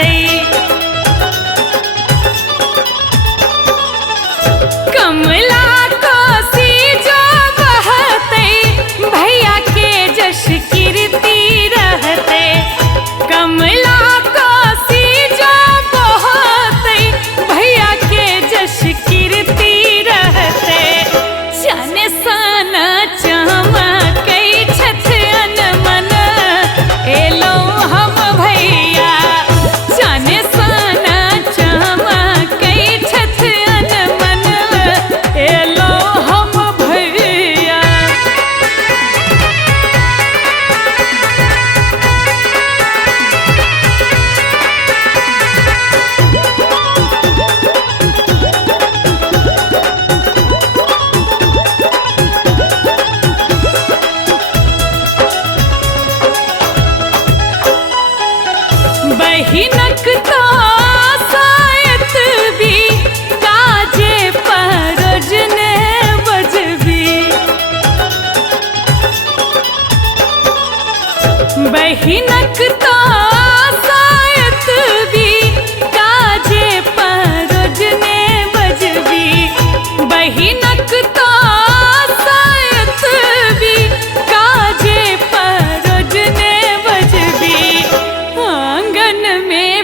रहते। कमला कोसी जो बहते, भैया के जश कीर्ति रहते। कमला कोसी जो बहते, भैया के जश कीर्ति रहते। जाने सन चमकै छथ अनमन, एलो हम भैया। जाने सन चमकै छथ अनमन, एलो हम भैया। बहिनक तो सायत भी, काजे परोजने बजबी। बहिनक तो सायत भी, काजे परोजने बजबी। बहिनक तो सायत भी, काजे परोजने बजबी। आंगन में